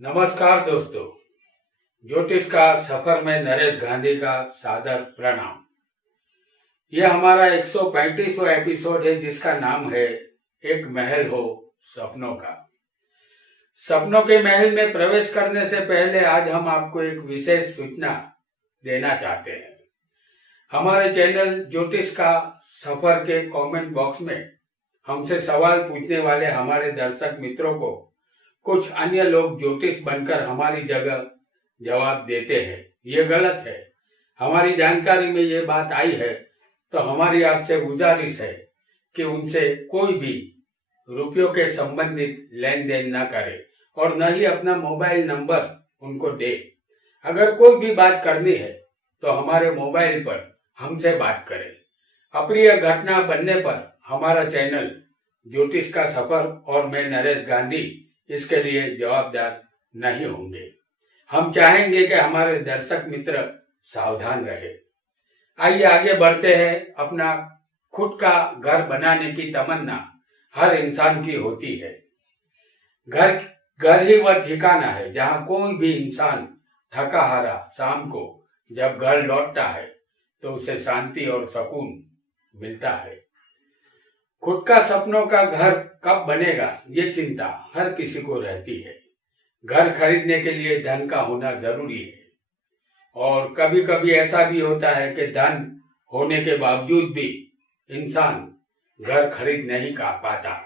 नमस्कार दोस्तों, ज्योतिष का सफर में नरेश गांधी का सादर प्रणाम। यह हमारा 135वां एपिसोड है जिसका नाम है एक महल हो सपनों का। सपनों के महल में प्रवेश करने से पहले आज हम आपको एक विशेष सूचना देना चाहते हैं। हमारे चैनल ज्योतिष का सफर के कमेंट बॉक्स में हमसे सवाल पूछने वाले हमारे दर्शक मित्रों को कुछ अन्य लोग ज्योतिष बनकर हमारी जगह जवाब देते हैं। ये गलत है। हमारी जानकारी में ये बात आई है तो हमारी आपसे गुजारिश है कि उनसे कोई भी रुपयों के संबंधित लेन देन न करे और न ही अपना मोबाइल नंबर उनको दे। अगर कोई भी बात करनी है तो हमारे मोबाइल पर हमसे बात करें। अप्रिय घटना बनने पर हमारा चैनल ज्योतिष का सफर और मैं नरेश गांधी इसके लिए जवाबदार नहीं होंगे। हम चाहेंगे कि हमारे दर्शक मित्र सावधान रहे। आइए आगे बढ़ते हैं। अपना खुद का घर बनाने की तमन्ना हर इंसान की होती है। घर ही वह ठिकाना है जहां कोई भी इंसान थका हारा शाम को जब घर लौटता है तो उसे शांति और सुकून मिलता है। खुद का सपनों का घर कब बनेगा ये चिंता हर किसी को रहती है। घर खरीदने के लिए धन का होना जरूरी है और कभी कभी ऐसा भी होता है कि धन होने के बावजूद भी इंसान घर खरीद नहीं कर पाता।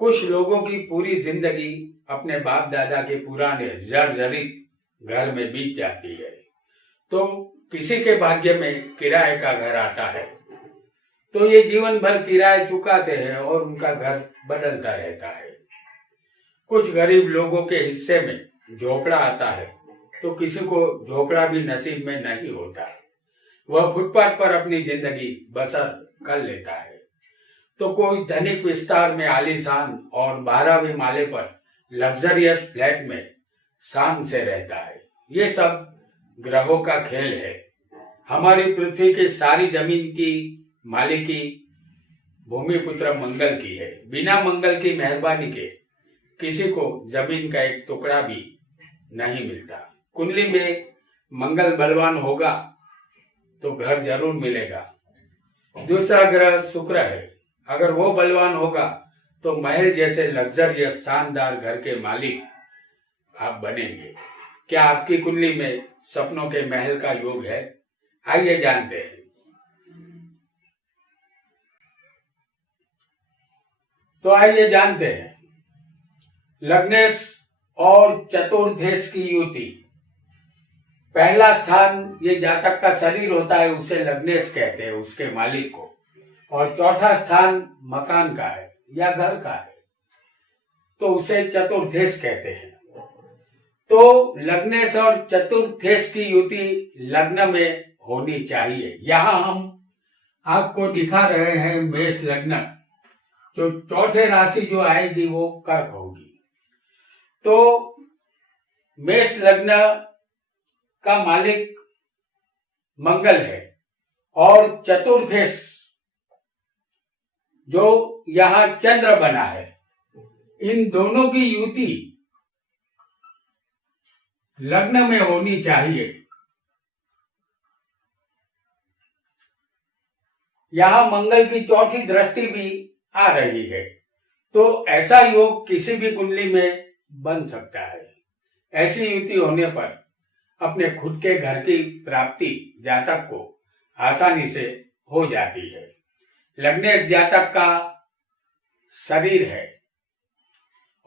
कुछ लोगों की पूरी जिंदगी अपने बाप दादा के पुराने जर्जरित घर में बीत जाती है तो किसी के भाग्य में किराए का घर आता है तो ये जीवन भर किराए चुकाते हैं और उनका घर बदलता रहता है। कुछ गरीब लोगों के हिस्से में झोपड़ा आता है तो किसी को झोपड़ा भी नसीब में नहीं होता। वह फुटपाथ पर अपनी जिंदगी बसर कर लेता है तो कोई धनिक विस्तार में आलीशान और 12वें माले पर लग्जरियस फ्लैट में शान से रहता है। ये सब ग्रहों का खेल है। हमारी पृथ्वी की सारी जमीन की मालिकी भूमिपुत्र मंगल की है। बिना मंगल की मेहरबानी के किसी को जमीन का एक टुकड़ा भी नहीं मिलता। कुंडली में मंगल बलवान होगा तो घर जरूर मिलेगा। दूसरा ग्रह शुक्र है। अगर वो बलवान होगा तो महल जैसे लग्जरियस शानदार घर के मालिक आप बनेंगे। क्या आपकी कुंडली में सपनों के महल का योग है? आइए जानते हैं। तो आइए जानते हैं। लग्नेश और चतुर्देश की युति। पहला स्थान ये जातक का शरीर होता है उसे लग्नेश कहते हैं, उसके मालिक को। और चौथा स्थान मकान का है या घर का है तो उसे चतुर्देश कहते हैं। तो लग्नेश और चतुर्देश की युति लग्न में होनी चाहिए। यहाँ हम आपको दिखा रहे हैं मेष लग्न। जो चौथे राशि जो आएगी वो कर्क होगी। तो मेष लग्न का मालिक मंगल है और चतुर्देश जो यहां चंद्र बना है, इन दोनों की युति लग्न में होनी चाहिए। यहां मंगल की चौथी दृष्टि भी आ रही है तो ऐसा योग किसी भी कुंडली में बन सकता है। ऐसी युति होने पर अपने खुद के घर की प्राप्ति जातक को आसानी से हो जाती है। लग्नेश जातक का शरीर है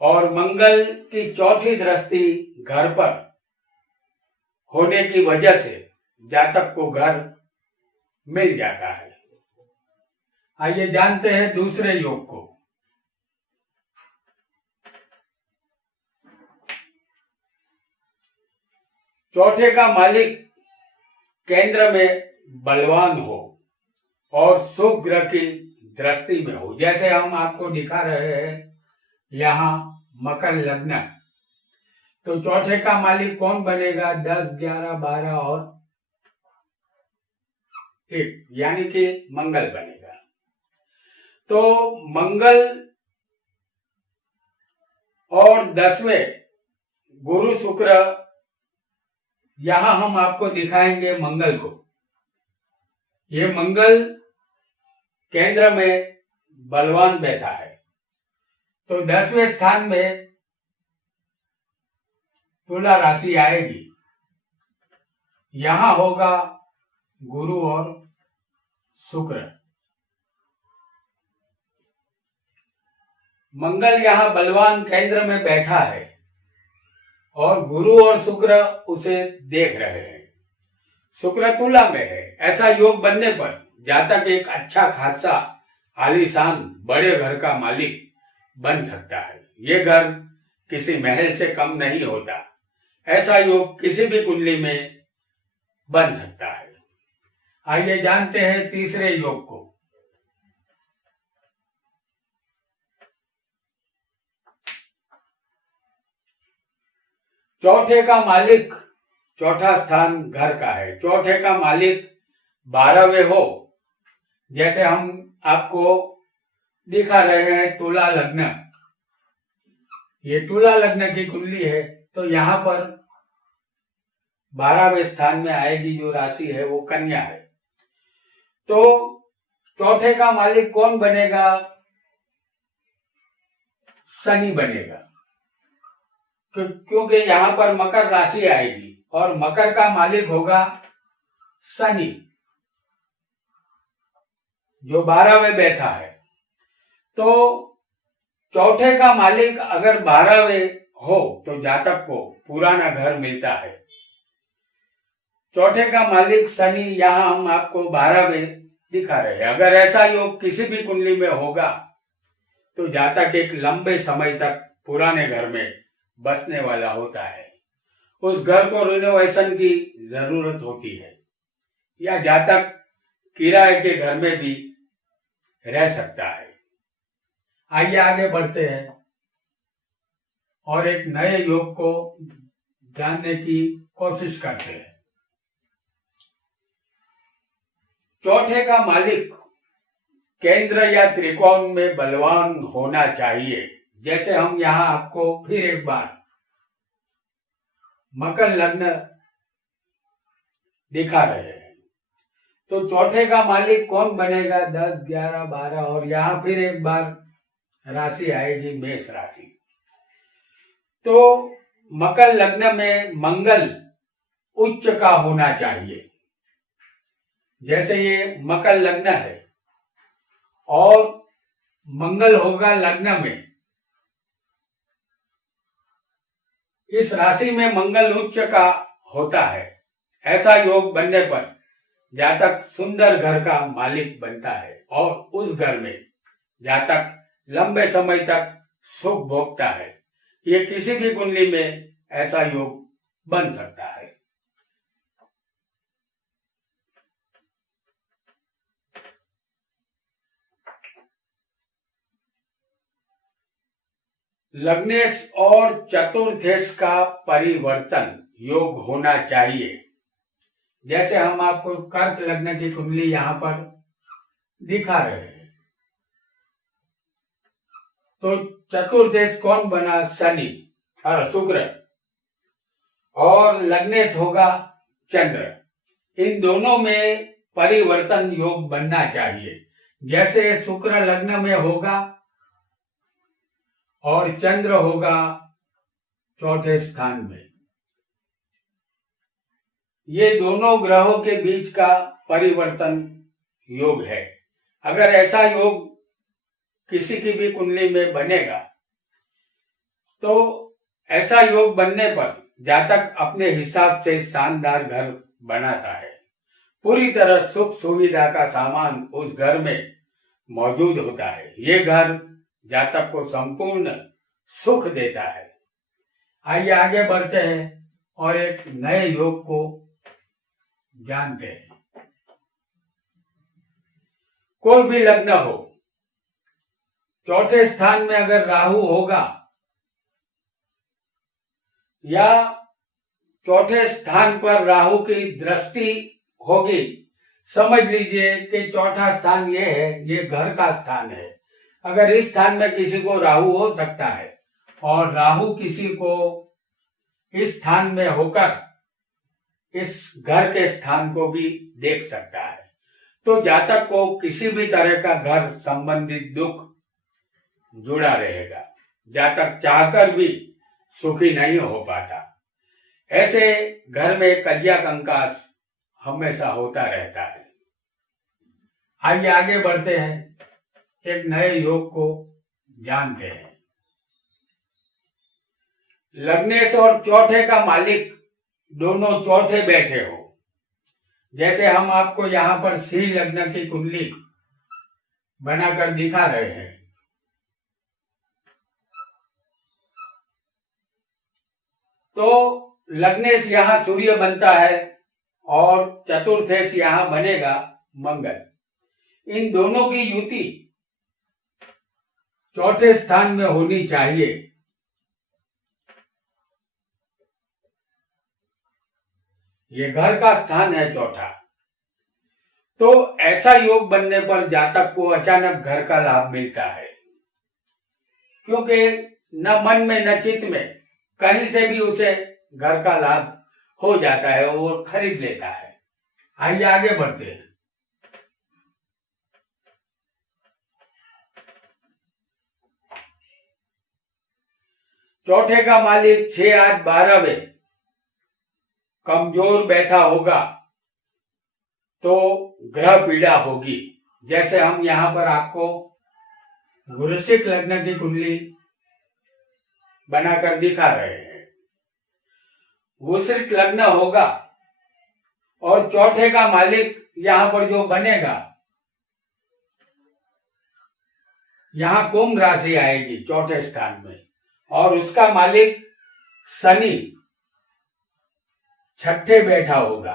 और मंगल की चौथी दृष्टि घर पर होने की वजह से जातक को घर मिल जाता है। आइए जानते हैं दूसरे योग को। चौथे का मालिक केंद्र में बलवान हो और शुभ ग्रह की दृष्टि में हो। जैसे हम आपको दिखा रहे हैं यहाँ मकर लग्न। तो चौथे का मालिक कौन बनेगा? 10, 11, 12 और 1 यानी कि मंगल बनेगा। तो मंगल और 10वें गुरु शुक्र, यहां हम आपको दिखाएंगे मंगल को। ये मंगल केंद्र में बलवान बैठा है, तो 10वें स्थान में तुला राशि आएगी। यहां होगा गुरु और शुक्र। मंगल यहां बलवान केंद्र में बैठा है और गुरु और शुक्र उसे देख रहे हैं। शुक्र तुला में है। ऐसा योग बनने पर जातक एक अच्छा खासा आलीशान बड़े घर का मालिक बन सकता है। ये घर किसी महल से कम नहीं होता। ऐसा योग किसी भी कुंडली में बन सकता है। आइए जानते हैं तीसरे योग को। चौथे का मालिक, चौथा स्थान घर का है। चौथे का मालिक 12वें हो, जैसे हम आपको दिखा रहे हैं तुला लग्न। ये तुला लग्न की कुंडली है, तो यहां पर 12वें स्थान में आएगी जो राशि है वो कन्या है। तो चौथे का मालिक कौन बनेगा? शनि बनेगा, क्योंकि यहां पर मकर राशि आएगी और मकर का मालिक होगा शनि, जो 12वें बैठा है। तो चौथे का मालिक अगर 12वें हो तो जातक को पुराना घर मिलता है। चौथे का मालिक शनि यहां हम आपको 12वें दिखा रहे हैं। अगर ऐसा योग किसी भी कुंडली में होगा तो जातक एक लंबे समय तक पुराने घर में बसने वाला होता है। उस घर को रिनोवेशन की जरूरत होती है, या जातक किराए के घर में भी रह सकता है। आइए आगे बढ़ते हैं और एक नए योग को जानने की कोशिश करते हैं। चौथे का मालिक केंद्र या त्रिकोण में बलवान होना चाहिए। जैसे हम यहां आपको फिर एक बार मकर लग्न दिखा रहे हैं। तो चौथे का मालिक कौन बनेगा? 10, 11, 12 और यहां फिर एक बार राशि आएगी मेष राशि। तो मकर लग्न में मंगल उच्च का होना चाहिए। जैसे ये मकर लग्न है और मंगल होगा लग्न में, इस राशि में मंगल उच्च का होता है। ऐसा योग बनने पर जातक सुंदर घर का मालिक बनता है और उस घर में जातक लंबे समय तक सुख भोगता है। ये किसी भी कुंडली में ऐसा योग बन सकता है। लग्नेश और चतुर्थेश का परिवर्तन योग होना चाहिए। जैसे हम आपको कर्क लग्न की कुंडली यहां पर दिखा रहे हैं। तो चतुर्थेश कौन बना? शनि और शुक्र, और लग्नेश होगा चंद्र। इन दोनों में परिवर्तन योग बनना चाहिए। जैसे शुक्र लग्न में होगा और चंद्र होगा चौथे स्थान में। ये दोनों ग्रहों के बीच का परिवर्तन योग है। अगर ऐसा योग किसी की भी कुंडली में बनेगा तो ऐसा योग बनने पर जातक अपने हिसाब से शानदार घर बनाता है। पूरी तरह सुख सुविधा का सामान उस घर में मौजूद होता है। ये घर जातक को संपूर्ण सुख देता है। आइए आगे बढ़ते हैं और एक नए योग को जानते हैं। कोई भी लग्न हो, चौथे स्थान में अगर राहु होगा या चौथे स्थान पर राहु की दृष्टि होगी, समझ लीजिए कि चौथा स्थान ये है, ये घर का स्थान है। अगर इस स्थान में किसी को राहु हो सकता है और राहु किसी को इस स्थान में होकर इस घर के स्थान को भी देख सकता है। तो जातक को किसी भी तरह का घर संबंधित दुख जुड़ा रहेगा। जातक चाहकर भी सुखी नहीं हो पाता। ऐसे घर में कज्या कंकास हमेशा होता रहता है। आइए आगे बढ़ते हैं, एक नए योग को जानते हैं। लग्नेश और चौथे का मालिक दोनों चौथे बैठे हो। जैसे हम आपको यहाँ पर सिंह लग्न की कुंडली बनाकर दिखा रहे हैं। तो लग्नेश यहाँ सूर्य बनता है और चतुर्थेश यहाँ बनेगा मंगल। इन दोनों की युति चौथे स्थान में होनी चाहिए। ये घर का स्थान है चौथा। तो ऐसा योग बनने पर जातक को अचानक घर का लाभ मिलता है, क्योंकि न मन में न चित्त में कहीं से भी उसे घर का लाभ हो जाता है और खरीद लेता है। आइए आगे बढ़ते हैं। चौथे का मालिक 6, 8, 12वें कमजोर बैठा होगा तो ग्रह पीड़ा होगी। जैसे हम यहाँ पर आपको वृश्चिक लग्न की कुंडली बनाकर दिखा रहे हैं। वृश्चिक लग्न होगा और चौथे का मालिक यहाँ पर जो बनेगा, यहाँ कुंभ राशि आएगी चौथे स्थान में, और उसका मालिक शनि छठे बैठा होगा।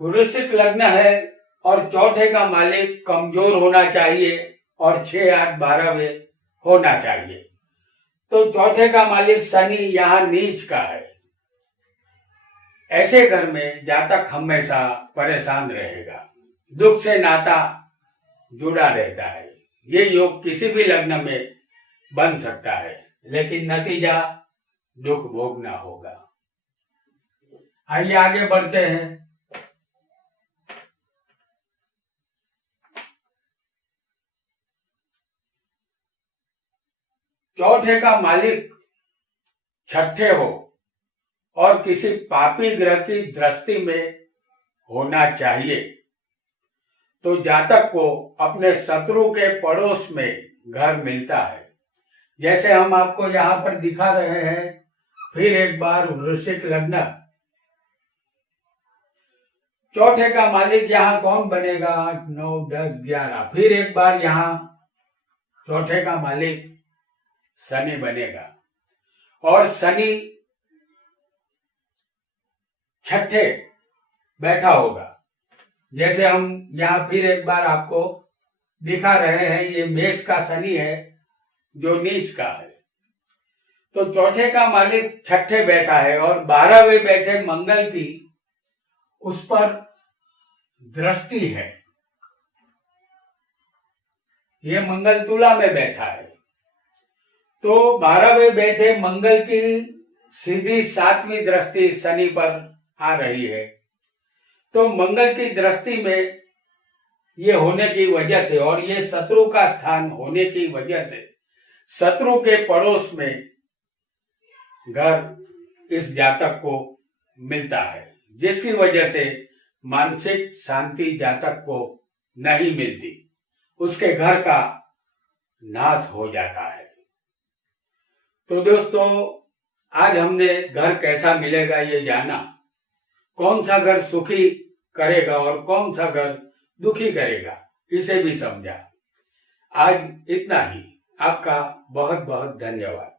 वृश्चिक लग्न है और चौथे का मालिक कमजोर होना चाहिए और 6, 8, 12वें होना चाहिए। तो चौथे का मालिक शनि यहाँ नीच का है। ऐसे घर में जातक हमेशा परेशान रहेगा, दुख से नाता जुड़ा रहता है। ये योग किसी भी लग्न में बन सकता है, लेकिन नतीजा दुख भोगना होगा। आइए आगे बढ़ते हैं। चौथे का मालिक छठे हो और किसी पापी ग्रह की दृष्टि में होना चाहिए तो जातक को अपने शत्रु के पड़ोस में घर मिलता है। जैसे हम आपको यहाँ पर दिखा रहे हैं, फिर एक बार वृश्चिक लग्न, चौथे का मालिक यहाँ कौन बनेगा? 8, 9, 10, 11। फिर एक बार यहाँ चौथे का मालिक शनि बनेगा और शनि छठे बैठा होगा। जैसे हम यहाँ फिर एक बार आपको दिखा रहे हैं, ये मेष का शनि है जो नीच का है। तो चौथे का मालिक छठे बैठा है और 12वें बैठे मंगल की उस पर दृष्टि है। ये मंगल तुला में बैठा है, तो 12वें बैठे मंगल की सीधी 7वीं दृष्टि शनि पर आ रही है। तो मंगल की दृष्टि में ये होने की वजह से और ये शत्रु का स्थान होने की वजह से शत्रु के पड़ोस में घर इस जातक को मिलता है, जिसकी वजह से मानसिक शांति जातक को नहीं मिलती, उसके घर का नाश हो जाता है। तो दोस्तों, आज हमने घर कैसा मिलेगा ये जाना, कौन सा घर सुखी करेगा और कौन सा घर दुखी करेगा इसे भी समझा। आज इतना ही। आपका बहुत बहुत धन्यवाद।